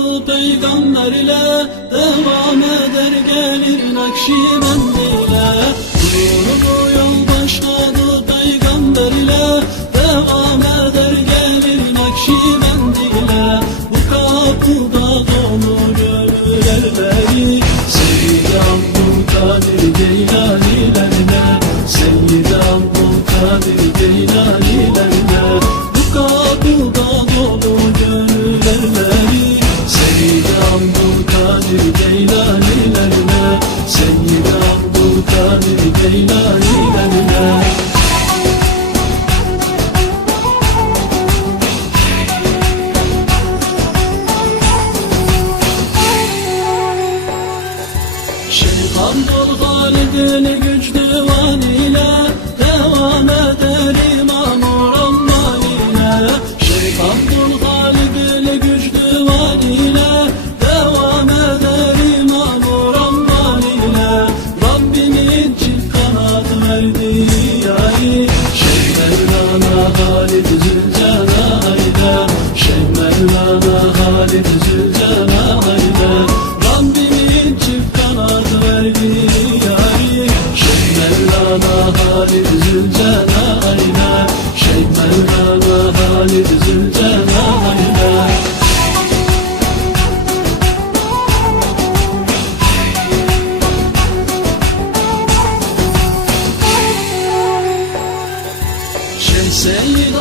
Peygamber Devam eder gelir Nakşibend ile Nurlu yol başladı peygamber ile Devam eder gelir Nakşibend ile Bu kapıda dolu gönül elleri. Seyyid Abdülkadir Geylanilerine Seyyid Abdülkadir Geylanilerine Bu kapıda halidini güç divan ile Devam eder İmam-ı Rabbani ile Şeytandır halidini güç divan ile Devam eder İmam-ı Rabbani ile Rabbimin çift kanat verdi yari Şeyh Mevlana Halid Zülcelal ile Şeyh Mevlana Halid Zülcelal Halid Zülcelal ile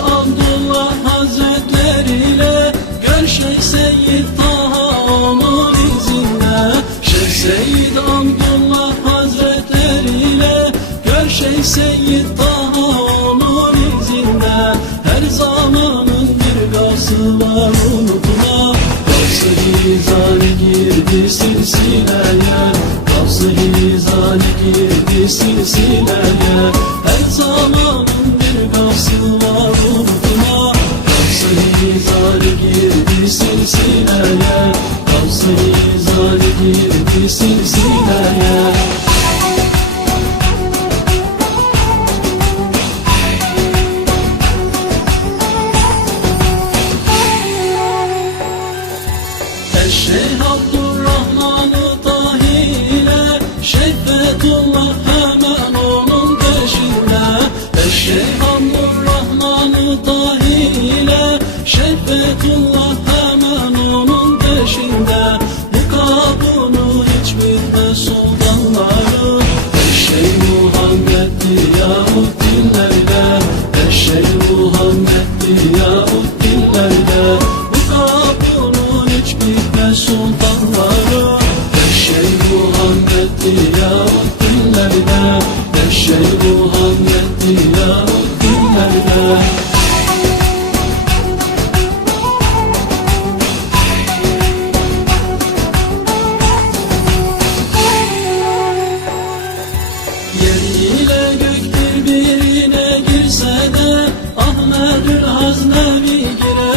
girdi silsileye Gazı hizane girdi silsileye Her zamanın bir gazı var unutma Gazı hizane girdi silsileye Gazı hizane girdi silsileye Eşşeyh Abdurrahman-ı Tahi ile Şeyh Fethullah hemen onun peşinde. Bu kapını hiç bilmez sultanları Eşşeyh Muhammed yahut dinlerle Eşşeyh Muhammed yahut dinlerle Bu kapının hiç bitmez sultanları Eşşeyh Muhammed yahut dinlerle Eşşeyh Muhammed Yer ile gök birbirine girse de Ahmetül Haznevi girer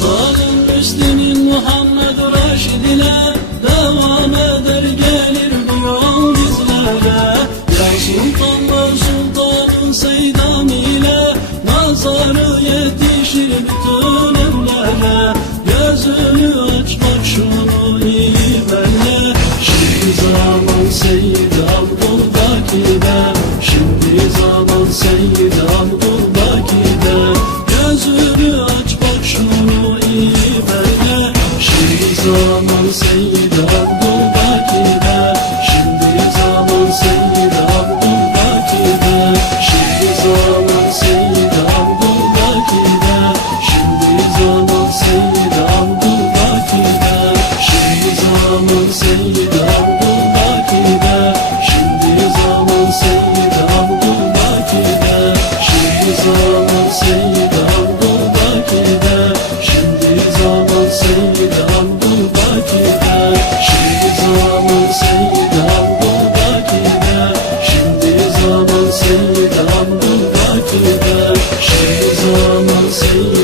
Zalim Hüsnü'nün Muhammed Raşid ile devam eder gelir bu yol bizlere. Ya sultanlar sultanın seydam ile nazarı yetişir bütün evlere. Gözünü aç bak şunu iyi benle. Şimdi zaman Seyyid Abdülbakir'e Şimdi zaman Seyyid Abdülbakir'e zaman sevgili Abdülbaki'de Şimdi zaman sevgili Abdülbaki'de Şimdi zaman sevgili Abdülbaki'de Şimdi Şimdi zaman sevgili Abdülbaki'de Şimdi zaman zaman sevgili